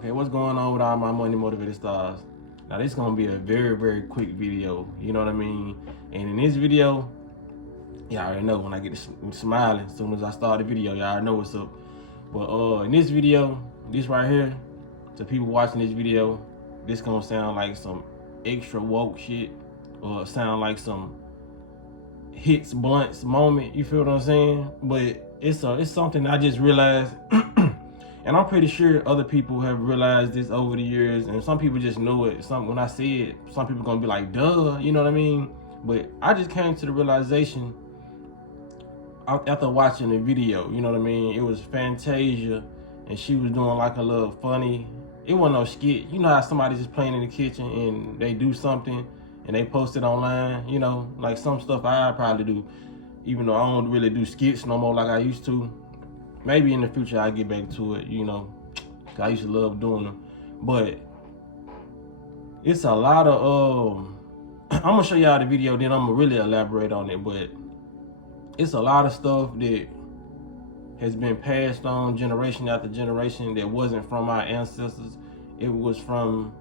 Okay, what's going on with all my money motivated stars? Now this is gonna be a very, very quick video, you know what I mean? And in this video, y'all already know when I get smiling as soon as I start the video, y'all already know what's up. But in this video, this right here, to people watching this video, this gonna sound like some extra woke shit, or sound like some hits blunts moment, you feel what I'm saying? But it's something I just realized. And I'm pretty sure other people have realized this over the years, and some people just know it. When I say it, some people gonna be like, duh, you know what I mean? But I just came to the realization after watching the video, you know what I mean? It was Fantasia, and she was doing like a little funny, it wasn't no skit. You know how somebody's just playing in the kitchen and they do something and they post it online, you know? Like some stuff I probably do, even though I don't really do skits no more like I used to. Maybe in the future I'll get back to it, you know, 'cause I used to love doing them. But it's a lot of, I'm gonna show y'all the video, then I'm gonna really elaborate on it. But it's a lot of stuff that has been passed on generation after generation that wasn't from our ancestors. It was from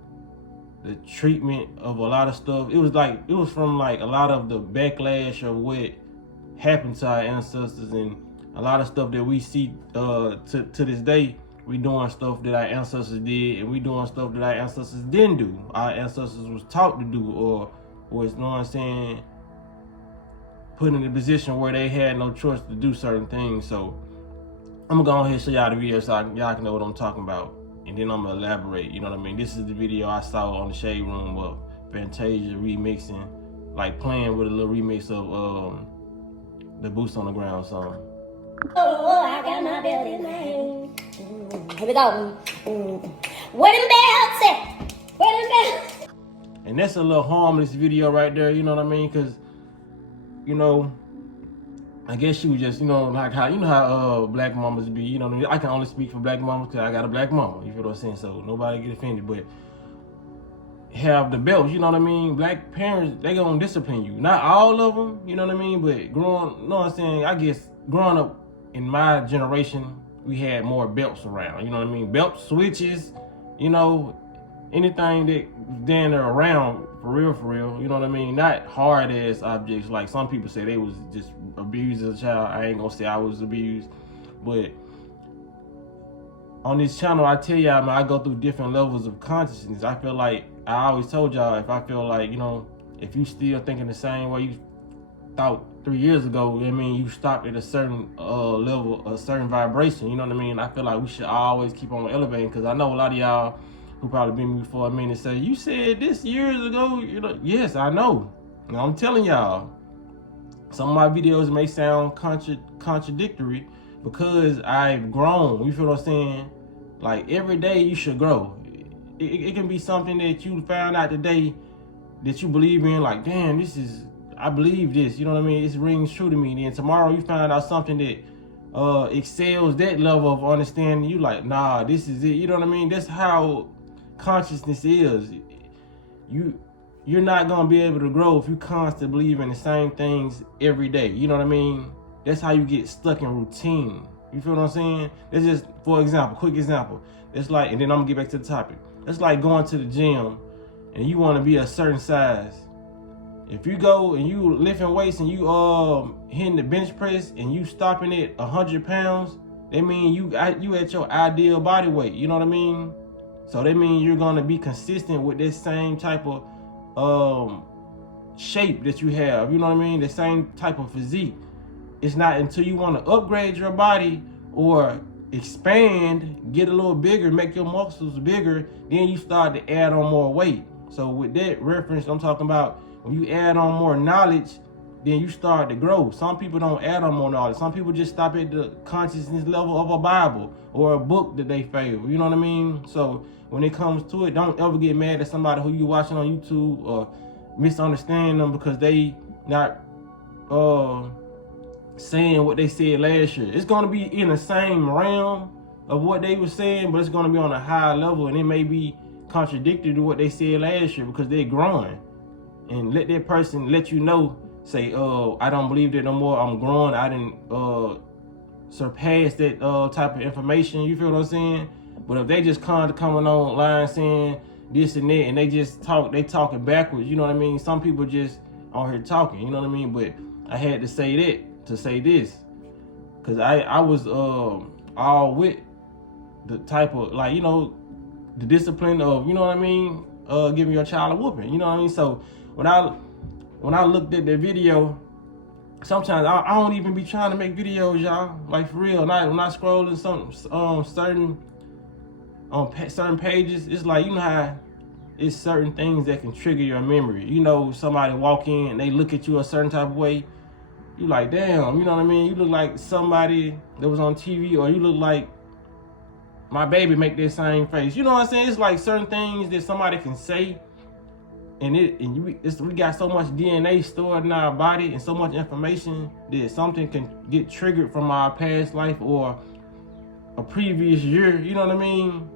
the treatment of a lot of stuff. It was from like a lot of the backlash of what happened to our ancestors, and a lot of stuff that we see to this day. We doing stuff that our ancestors did, and we doing stuff that our ancestors didn't do. Our ancestors was taught to do, or was, you know what I'm saying, put in a position where they had no choice to do certain things. So I'm gonna go ahead and show y'all the video so y'all can know what I'm talking about, and then I'm gonna elaborate, you know what I mean? This is the video I saw on the Shade Room of Fantasia remixing, like playing with a little remix of the Boots on the Ground song. Oh, I got my building name. Here we go. Where them bells at? Where them bells? And that's a little harmless video right there, you know what I mean? Because, you know, I guess she was just, you know, like how, you know how black mamas be, you know, I can only speak for black mamas because I got a black mama, you feel what I'm saying? So nobody get offended, but have the belts, you know what I mean? Black parents, they gonna discipline you. Not all of them, you know what I mean? But growing, you know what I'm saying? I guess growing up in my generation, we had more belts around, you know what I mean? Belt switches, you know, anything that then they're around for real, you know what I mean? Not hard ass objects like some people say they was just abused as a child. I ain't gonna say I was abused, but on this channel, I tell y'all, man, I go through different levels of consciousness. I feel like, I always told y'all, if I feel like, you know, if you still thinking the same way you thought 3 years ago, I mean, you stopped at a certain level, a certain vibration, you know what I mean? I feel like we should always keep on elevating, because I know a lot of y'all who probably been with me for a minute say, you said this years ago, you know? Yes, I know. And I'm telling y'all, some of my videos may sound contradictory because I've grown, you feel what I'm saying? Like every day you should grow. It can be something that you found out today that you believe in, like, damn, I believe this, you know what I mean? It rings true to me. Then tomorrow you find out something that excels that level of understanding. You like, nah, this is it, you know what I mean? That's how consciousness is. You're not gonna be able to grow if you constantly believe in the same things every day, you know what I mean? That's how you get stuck in routine. You feel what I'm saying? It's just, for example, quick example. It's like, and then I'm gonna get back to the topic. It's like going to the gym and you wanna be a certain size. If you go and you lifting weights and you hitting the bench press and you stopping at 100 pounds, that mean you at your ideal body weight, you know what I mean? So that means you're gonna be consistent with this same type of shape that you have, you know what I mean? The same type of physique. It's not until you want to upgrade your body or expand, get a little bigger, make your muscles bigger, then you start to add on more weight. So with that reference, I'm talking about when you add on more knowledge, then you start to grow. Some people don't add on more knowledge. Some people just stop at the consciousness level of a Bible or a book that they favor. You know what I mean? So when it comes to it, don't ever get mad at somebody who you watching on YouTube or misunderstand them because they not saying what they said last year. It's going to be in the same realm of what they were saying, but it's going to be on a higher level, and it may be contradictory to what they said last year because they're growing. And let that person let you know, say, I don't believe that no more, I'm growing, I didn't surpass that type of information, you feel what I'm saying? But if they just coming online saying this and that, and they talking backwards, you know what I mean? Some people just on here talking, you know what I mean? But I had to say that to say this, cause I was all with the type of, like, you know, the discipline of, you know what I mean, giving your child a whooping, you know what I mean? So when I looked at the video, sometimes I don't even be trying to make videos, y'all, like, for real. When I scrolling some certain pages, it's like, you know how it's certain things that can trigger your memory. You know, somebody walk in and they look at you a certain type of way, you like, damn, you know what I mean? You look like somebody that was on TV, or you look like my baby make that same face. You know what I'm saying? It's like certain things that somebody can say, and we got so much DNA stored in our body and so much information that something can get triggered from our past life or a previous year, you know what I mean,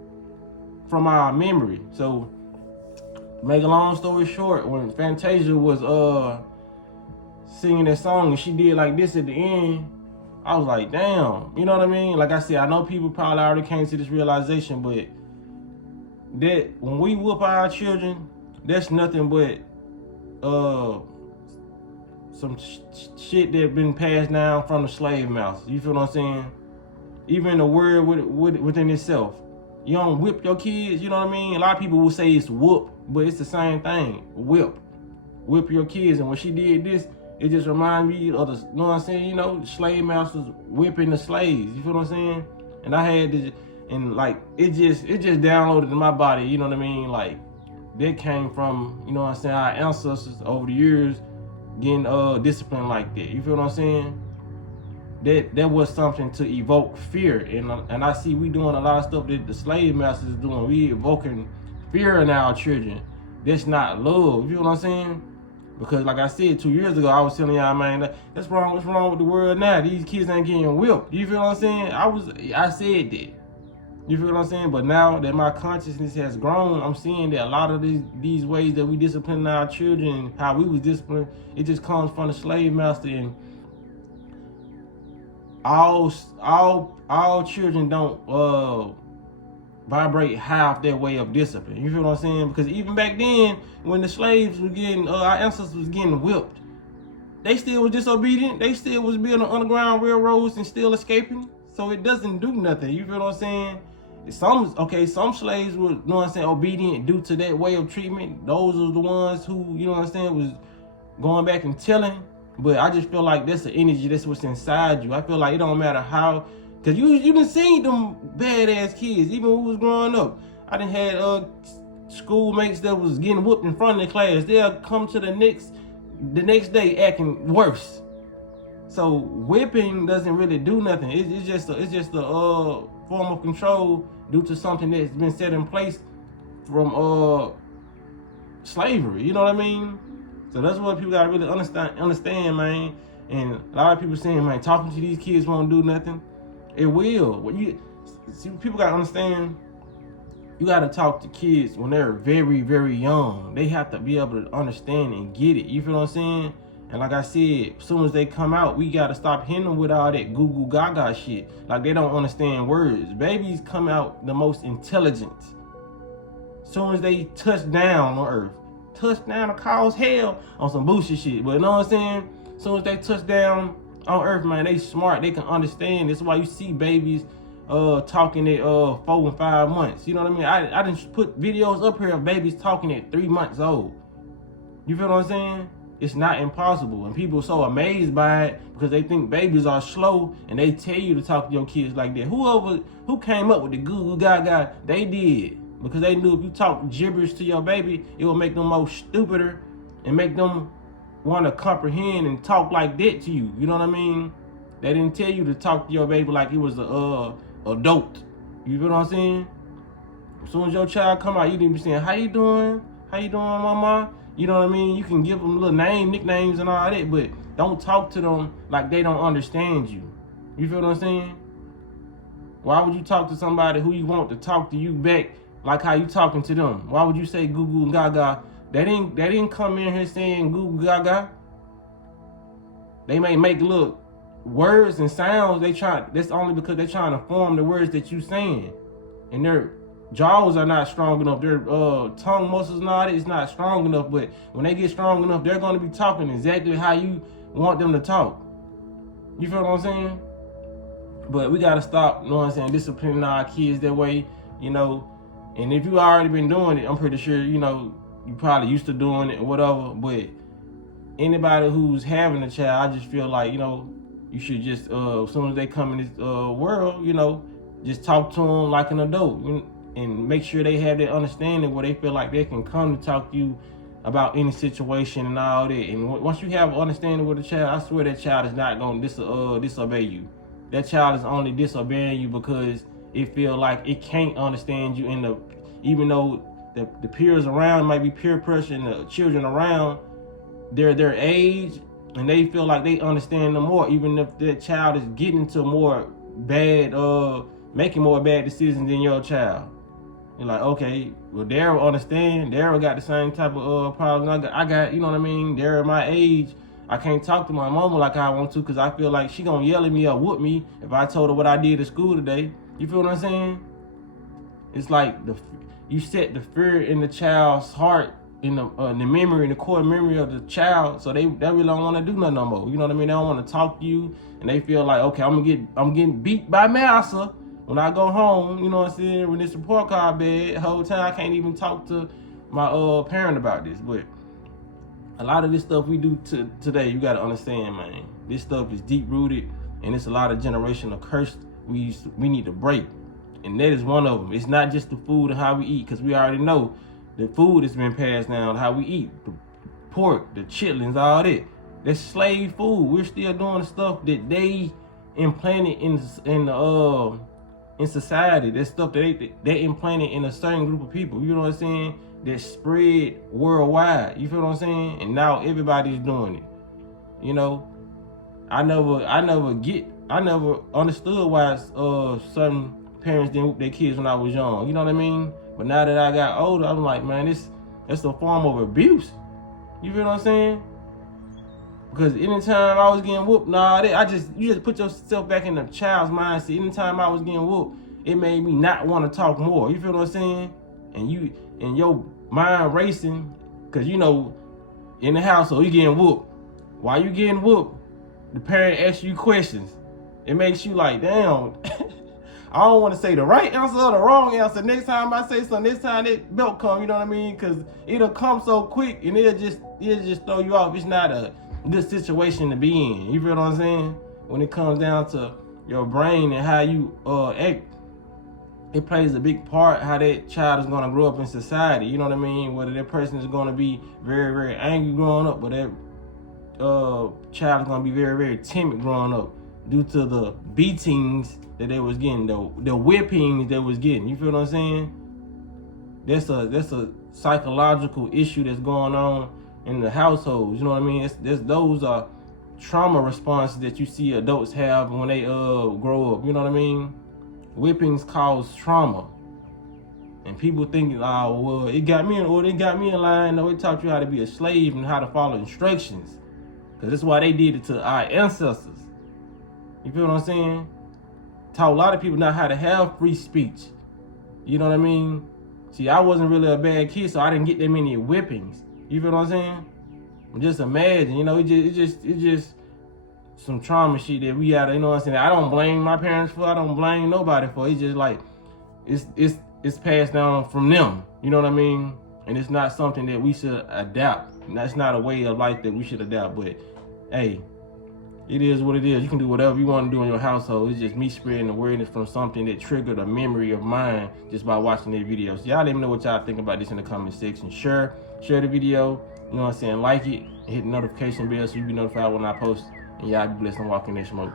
from our memory. So, make a long story short, when Fantasia was singing that song and she did like this at the end, I was like, damn, you know what I mean? Like I said, I know people probably already came to this realization, but that when we whoop our children, that's nothing but some shit that been passed down from the slave mouth. You feel what I'm saying? Even the word within itself. You don't whip your kids, you know what I mean? A lot of people will say it's whoop, but it's the same thing. Whip your kids. And when she did this, it just reminded me of the, you know what I'm saying? You know, the slave masters whipping the slaves. You feel what I'm saying? And I had to, and like, it just downloaded in my body, you know what I mean? Like, that came from, you know what I'm saying, our ancestors over the years getting disciplined like that. You feel what I'm saying? That was something to evoke fear. And I see we doing a lot of stuff that the slave masters is doing. We evoking fear in our children. That's not love. You feel what I'm saying? Because like I said, 2 years ago, I was telling y'all, man, that's wrong. What's wrong with the world now? These kids ain't getting whipped. You feel what I'm saying? I said that. You feel what I'm saying? But now that my consciousness has grown, I'm seeing that a lot of these ways that we discipline our children, how we was disciplined, it just comes from the slave master. And all children don't vibrate half their way of discipline. You feel what I'm saying? Because even back then, when the slaves were getting, our ancestors was getting whipped, they still was disobedient. They still was building underground railroads and still escaping. So it doesn't do nothing. You feel what I'm saying? Some slaves were, you know what I'm saying, obedient due to that way of treatment. Those are the ones who, you know what I'm saying, was going back and telling. But I just feel like that's the energy, that's what's inside you. I feel like it don't matter how, because you done seen them badass kids, even when we was growing up. I done had schoolmates that was getting whooped in front of the class. They'll come to the next day acting worse. So whipping doesn't really do nothing. It's just a form of control due to something that's been set in place from slavery. You know what I mean? So that's what people gotta really understand, man. And a lot of people saying, man, talking to these kids won't do nothing. It will. People gotta understand. You gotta talk to kids when they're very, very young. They have to be able to understand and get it. You feel what I'm saying? And like I said, as soon as they come out, we gotta stop hitting them with all that goo goo gaga shit. Like they don't understand words. Babies come out the most intelligent as soon as they touch down on earth. Touch down to cause hell on some bullshit shit. But you know what I'm saying? As soon as they touch down on earth, man, they smart. They can understand. That's why you see babies talking at 4 and 5 months. You know what I mean? I didn't put videos up here of babies talking at 3 months old. You feel what I'm saying? It's not impossible. And people are so amazed by it because they think babies are slow and they tell you to talk to your kids like that. Who came up with the goo goo gaga? They did. Because they knew if you talk gibberish to your baby, it will make them more stupider and make them want to comprehend and talk like that to you. You know what I mean? They didn't tell you to talk to your baby like it was a adult. You feel what I'm saying? As soon as your child come out, you need to be saying, how you doing? How you doing, mama? You know what I mean? You can give them little nicknames and all that, but don't talk to them like they don't understand you. You feel what I'm saying? Why would you talk to somebody who you want to talk to you back like how you talking to them? Why would you say goo goo gaga? They didn't come in here saying goo goo gaga. They may make little words and sounds. That's only because they're trying to form the words that you saying. and their jaws are not strong enough. Their tongue muscles and all that is not strong enough. But when they get strong enough, they're going to be talking exactly how you want them to talk. You feel what I'm saying? But we got to stop, you know what I'm saying, disciplining our kids that way, you know. And if you already been doing it, I'm pretty sure, you know, you probably used to doing it or whatever. But anybody who's having a child, I just feel like, you know, you should just, as soon as they come in this world, you know, just talk to them like an adult, and make sure they have that understanding where they feel like they can come to talk to you about any situation and all that. And once you have an understanding with a child, I swear that child is not going to disobey you. That child is only disobeying you because it feel like it can't understand you. Even though the peers around might be peer pressure, and the children around, they're their age, and they feel like they understand them more, even if that child is getting to more bad, making more bad decisions than your child. You're like, okay, well, Daryl understand. Daryl got the same type of problems I got, you know what I mean? Daryl my age. I can't talk to my mama like I want to because I feel like she gonna yell at me or whoop me if I told her what I did at school today. You feel what I'm saying? It's like you set the fear in the child's heart, in the memory, in the core memory of the child, so they really don't want to do nothing no more. You know what I mean? They don't want to talk to you, and they feel like, okay, I'm getting beat by massa when I go home. You know what I'm saying? When this report card bed, the whole time I can't even talk to my parent about this. But a lot of this stuff we do today, you got to understand, man. This stuff is deep rooted, and it's a lot of generational curse we need to break, and that is one of them. It's not just the food and how we eat, because we already know the food has been passed down, how we eat, the pork, the chitlins, all that. That's slave food. We're still doing the stuff that they implanted in society. That stuff that they implanted in a certain group of people. You know what I'm saying? That spread worldwide. You feel what I'm saying? And now everybody's doing it. You know, I never understood why certain parents didn't whoop their kids when I was young. You know what I mean? But now that I got older, I'm like, man, that's a form of abuse. You feel what I'm saying? Because anytime I was getting whooped, you just put yourself back in the child's mindset. Anytime I was getting whooped, it made me not want to talk more. You feel what I'm saying? And your mind racing, because you know, in the household, you getting whooped. While you getting whooped, the parent asks you questions. It makes you like, damn, I don't want to say the right answer or the wrong answer. Next time I say something, next time that belt come, you know what I mean? Because it'll come so quick and it'll just throw you off. It's not a good situation to be in. You feel what I'm saying? When it comes down to your brain and how you act, it plays a big part how that child is going to grow up in society. You know what I mean? Whether that person is going to be very, very angry growing up, but that child is going to be very, very timid growing up due to the beatings that they was getting, the whippings they was getting. You feel what I'm saying? That's a psychological issue that's going on in the households. You know what I mean? Those are trauma responses that you see adults have when they grow up. You know what I mean? Whippings cause trauma, and people think, oh well, it got me in line. No, it taught you how to be a slave and how to follow instructions, because that's why they did it to our ancestors. You feel what I'm saying? Taught a lot of people now how to have free speech. You know what I mean? See, I wasn't really a bad kid, so I didn't get that many whippings. You feel what I'm saying? Just imagine, you know, it's just some trauma shit that we gotta, you know what I'm saying? I don't blame my parents for. I don't blame nobody for. It's just like it's passed down from them. You know what I mean? And it's not something that we should adapt. That's not a way of life that we should adapt. But hey, it is what it is. You can do whatever you want to do in your household. It's just me spreading awareness from something that triggered a memory of mine just by watching their videos. So y'all let me know what y'all think about this in the comment section. Share the video. You know what I'm saying? Like it. And hit the notification bell so you be notified when I post. And y'all be blessed and walk in that smoke.